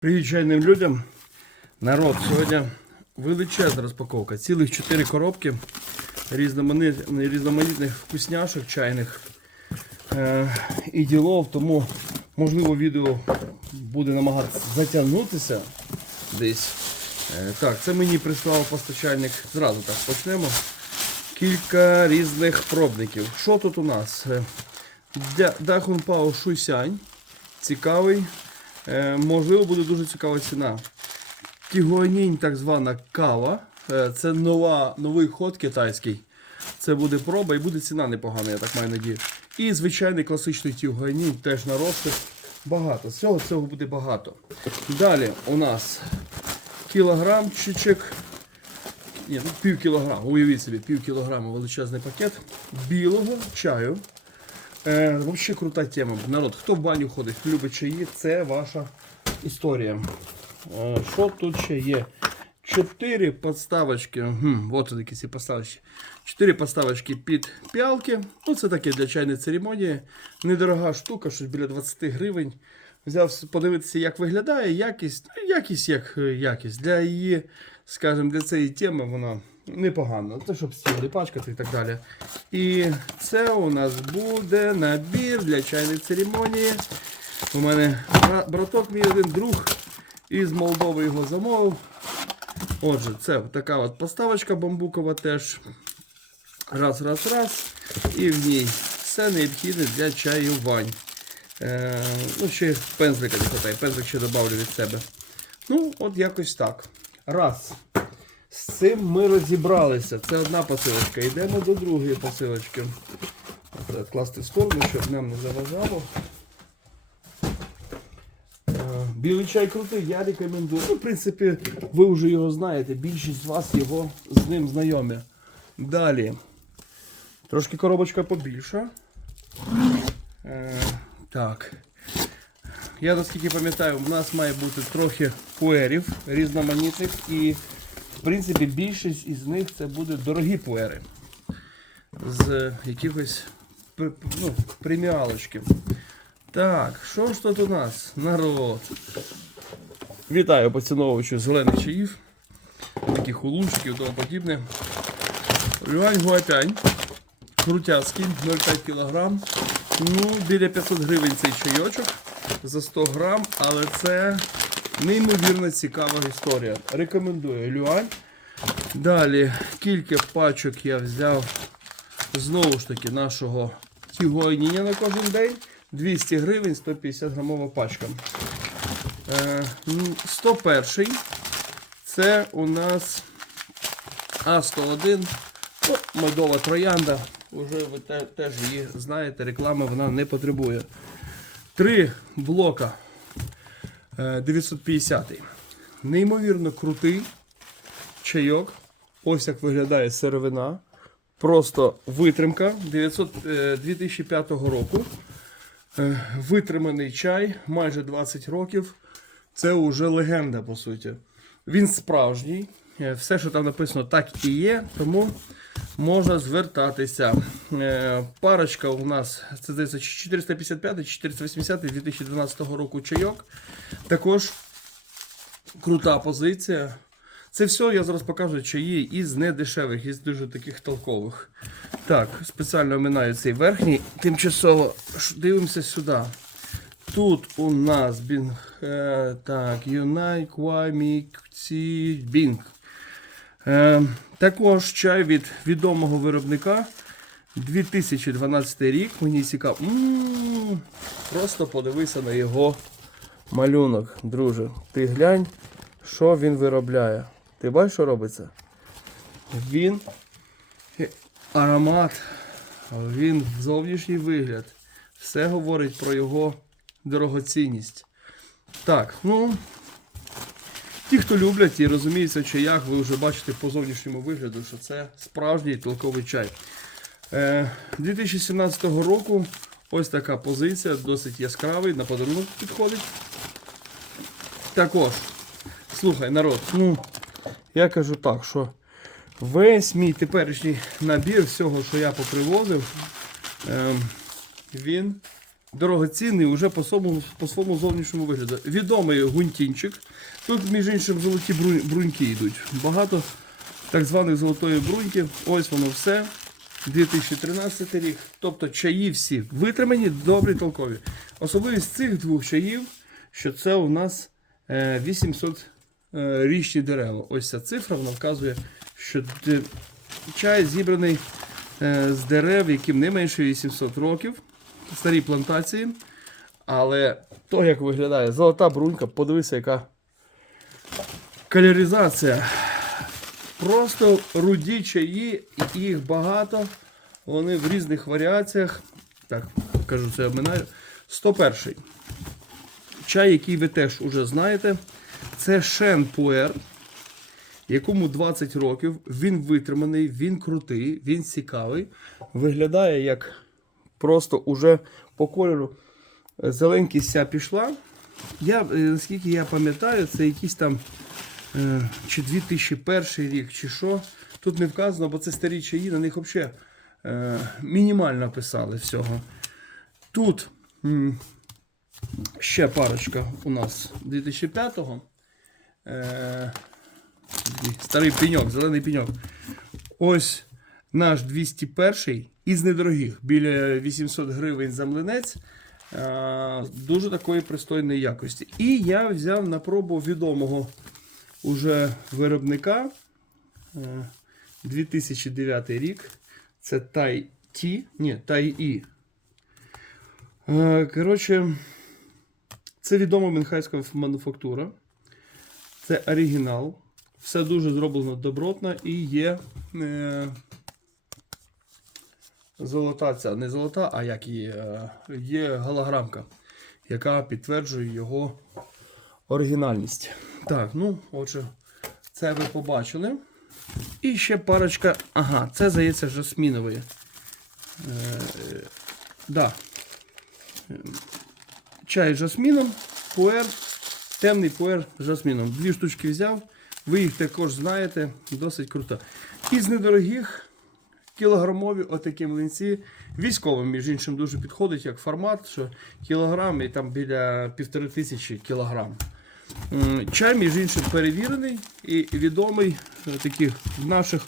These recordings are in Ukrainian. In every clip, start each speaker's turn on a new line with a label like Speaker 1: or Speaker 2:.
Speaker 1: Привіт чайним людям. Народ, сьогодні величезна розпаковка. Цілих 4 коробки різноманітних, вкусняшок чайних е, і ділов. Тому, можливо, відео буде намагатися затягнутися десь. Е, так, це мені прислав постачальник. Зразу так почнемо. Кілька різних пробників. Що тут у нас? Е, Дя- Дахун Пао Шуйсянь. Цікавий. Е, можливо, буде дуже цікава ціна. Тігуанінь, так звана кава. Е, це нова, новий ход китайський. Це буде проба і буде ціна непогана, я так маю надію. І звичайний класичний тігуанінь теж на розпис. Багато. Всього цього буде багато. Далі у нас кілограмчичок. Ні, ну пів кілограма, уявіть собі, пів кілограма величезний пакет білого чаю. Е, Взагалі крута тема. Народ, хто в баню ходить, хто любить чаї, це ваша історія. Е, Що тут ще є? Чотири подставочки. Угу, от такі ці подставочки. Чотири подставочки під піалки. Ну, це таке для чайної церемонії. Недорога штука, щось біля 20 гривень. Взяв подивитися, як виглядає, якість, ну, якість як е, якість. Для її, скажімо, для цієї теми вона непогана. Це щоб стіл пачкати і так далі. І це у нас буде набір для чайної церемонії. У мене браток мій один друг із Молдови його замовив. Отже, це така от поставочка бамбукова теж. Раз, раз, раз. І в ній все необхідне для чаювань. Е, ну, ще пензлика не хватає, пензлик ще додавлю від себе. Ну, от якось так. Раз. Цим ми розібралися. Це одна посилочка. Йдемо до другої посилочки. Це класти в сторону, щоб нам не заважало. Е, Білий чай крутий, я рекомендую. Ну, в принципі, ви вже його знаєте. Більшість з вас його з ним знайомі. Далі. Трошки коробочка побільша. Е, так. Я наскільки пам'ятаю, в нас має бути трохи пуерів різноманітних і, в принципі, більшість із них це будуть дорогі пуери. З якихось ну, преміалочків. Так, що ж тут у нас? Народ. Вітаю поціновувачу зелених чаїв, таких улунчиків і тому подібне. Люань Гуапянь. Крутяцький, 0,5 кг. Ну, біля 500 гривень цей чайочок за 100 грам, але це неймовірно цікава історія. Рекомендую Люань. Далі кілька пачок я взяв знову ж таки нашого тігуаніня на кожен день. 200 гривень, 150 грамова пачка. Е, м, 101 це у нас А101. Ну, медова троянда. Уже ви теж її знаєте, реклами вона не потребує. Три блока е, 950. Неймовірно крутий чайок. Ось як виглядає сировина. Просто витримка 900, е, 2005 року. Е, Витриманий чай, майже 20 років. Це вже легенда, по суті. Він справжній. Е, Все, що там написано, так і є, тому можна звертатися. Е, Парочка у нас це здається 455 480 2012 року чайок. Також крута позиція. Це все я зараз покажу чаї із недешевих, із дуже таких толкових. Так, спеціально оминаю цей верхній. Тимчасово дивимося сюди. Тут у нас бінг. Е, так, Юнай Квамі Бінг. Е, також чай від відомого виробника. 2012 рік. Мені цікаво. Просто подивися на його малюнок, друже. Ти глянь, що він виробляє. Ти бачиш, що робиться? Він е, аромат, він зовнішній вигляд. Все говорить про його дорогоцінність. Так, ну. Ті, хто люблять і розуміються в чаях, ви вже бачите по зовнішньому вигляду, що це справжній толковий чай. Е, 2017 року ось така позиція, досить яскравий, на подарунок підходить. Також, слухай, народ, ну, я кажу так, що весь мій теперішній набір всього, що я попривозив, ем, він дорогоцінний уже по своєму, по своєму зовнішньому вигляду. Відомий гунтінчик. Тут, між іншим, золоті бру- бруньки йдуть. Багато так званих золотої бруньки. Ось воно все. 2013 рік. Тобто чаї всі витримані, добрі, толкові. Особливість цих двох чаїв, що це у нас е, 800 е, річні дерева. Ось ця цифра вона вказує, що чай зібраний е, з дерев, яким не менше 800 років, старі плантації. Але то, як виглядає золота брунька, подивися, яка кольоризація. Просто руді чаї, їх багато. Вони в різних варіаціях. Так, кажу, це обминаю. 101. Чай, який ви теж уже знаєте, це Шен Пуер, якому 20 років. Він витриманий, він крутий, він цікавий. Виглядає як просто уже по кольору е, зеленкість вся пішла. Я, е, наскільки я пам'ятаю, це якийсь там е, чи 2001 рік, чи що. Тут не вказано, бо це старі чаї, на них взагалі мінімально писали всього. Тут ще парочка у нас 2005-го. Е, старий пеньок, зелений пеньок. Ось наш 201 із недорогих, біля 800 гривень за млинець. е, Дуже такої пристойної якості. І я взяв на пробу відомого уже виробника. е, 2009 рік. Це Тай Ті. Ні, Тай І. Е, Коротше, це відома мінхайська мануфактура. Це оригінал. Все дуже зроблено добротно і є е, золота ця, не золота, а як її, е, є голограмка, яка підтверджує його оригінальність. Так, ну, отже, це ви побачили. І ще парочка. Ага, це здається жасмінової. Е, е, да. Чай з жасміном, пуер, темний пуер з жасміном. Дві штучки взяв. Ви їх також знаєте, досить круто. Із недорогих кілограмові отакі млинці. Військовим, між іншим, дуже підходить як формат, що кілограм і там біля півтори тисячі кілограм. Чай, між іншим, перевірений і відомий е, таких в наших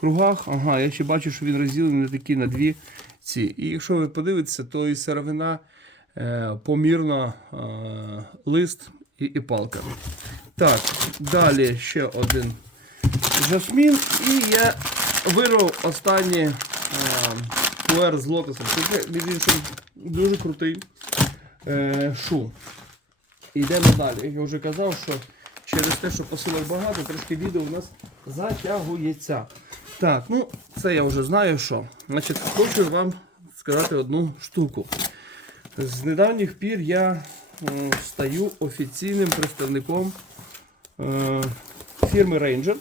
Speaker 1: кругах. Ага, я ще бачу, що він розділений такі на дві ці. І якщо ви подивитеся, то і сировина е, помірно е, лист і, і палка. Так, далі ще один жасмін. І я вирвав останній е, пуер з лотосом. Це іншим дуже крутий е, шу. Йдемо далі. Я вже казав, що через те, що посилок багато, трошки відео у нас затягується. Так, ну це я вже знаю що. Значить, хочу вам сказати одну штуку. З недавніх пір я стаю офіційним представником е, фірми Ranger.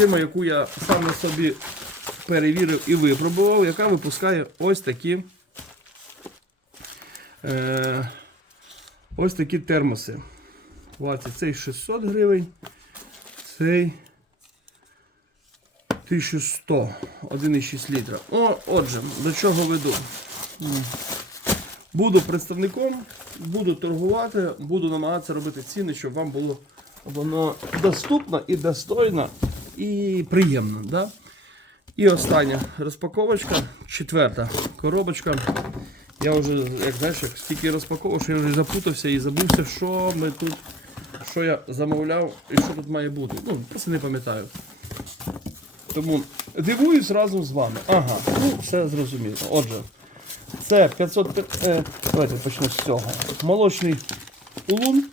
Speaker 1: Фірма, яку я сам на собі перевірив і випробував, яка випускає ось такі. Е, Ось такі термоси. Вартість цей 600 гривень, цей 1100, 1,6 літра. О, отже, до чого веду? Буду представником, буду торгувати, буду намагатися робити ціни, щоб вам було воно доступно і достойно, і приємно. Да? І остання розпаковочка, четверта коробочка. Я вже, як знаєш, як стільки розпаковував, що я вже запутався і забувся, що ми тут, що я замовляв і що тут має бути. Ну, просто не пам'ятаю. Тому дивуюсь разом з вами. Ага, ну все зрозуміло. Отже, це 500. Е, давайте почну з цього. Молочний улун.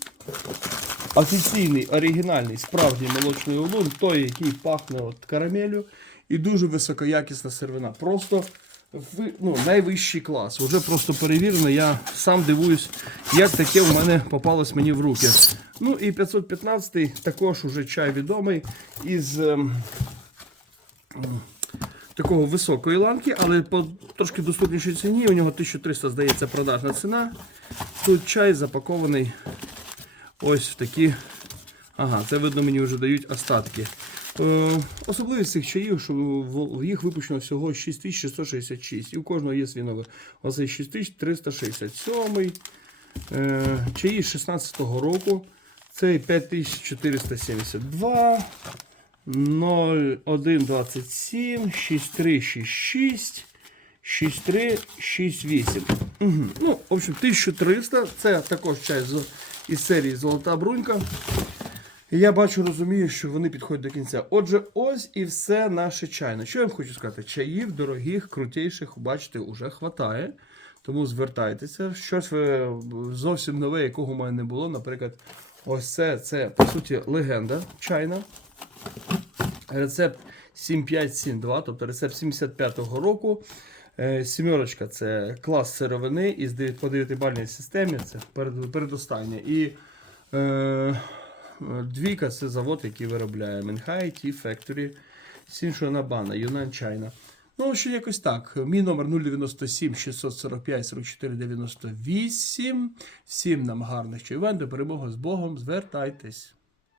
Speaker 1: Офіційний, оригінальний, справжній молочний улун, той, який пахне от карамелю, і дуже високоякісна сировина. Просто ну, найвищий клас. Уже просто перевірено. Я сам дивуюсь, як таке в мене попалось мені в руки. Ну і 515 також уже чай відомий із ем, такого високої ланки, але по трошки доступнішій ціні. У нього 1300, здається, продажна ціна. Тут чай запакований ось такі. Ага, це видно, мені вже дають остатки. Е, особливість цих чаїв, що їх випущено всього 6666. І у кожного є свій номер. Оце 6367. Е, чаї з 16-го року. Цей 5472. 0127 6366 6368. Угу. Ну, в общем, 1300. Це також чай з, із серії Золота брунька. І я бачу, розумію, що вони підходять до кінця. Отже, ось і все наше чайне. Що я вам хочу сказати? Чаїв дорогих, крутейших, бачите, уже хватає. Тому звертайтеся. Щось ви зовсім нове, якого в мене не було. Наприклад, ось це, це по суті легенда чайна. Рецепт 7572, тобто рецепт 75-го року. Е, Сімерочка це клас сировини із 9 по 9-бальній системі, це перед, передостання. І е, двійка це завод, який виробляє Менхай Tea Factory, Сіншонабана, Юнан Чайна. Ну, що якось так. Мій номер 097 645 44 98. Всім нам гарних чайвен, до перемоги з Богом. Звертайтесь.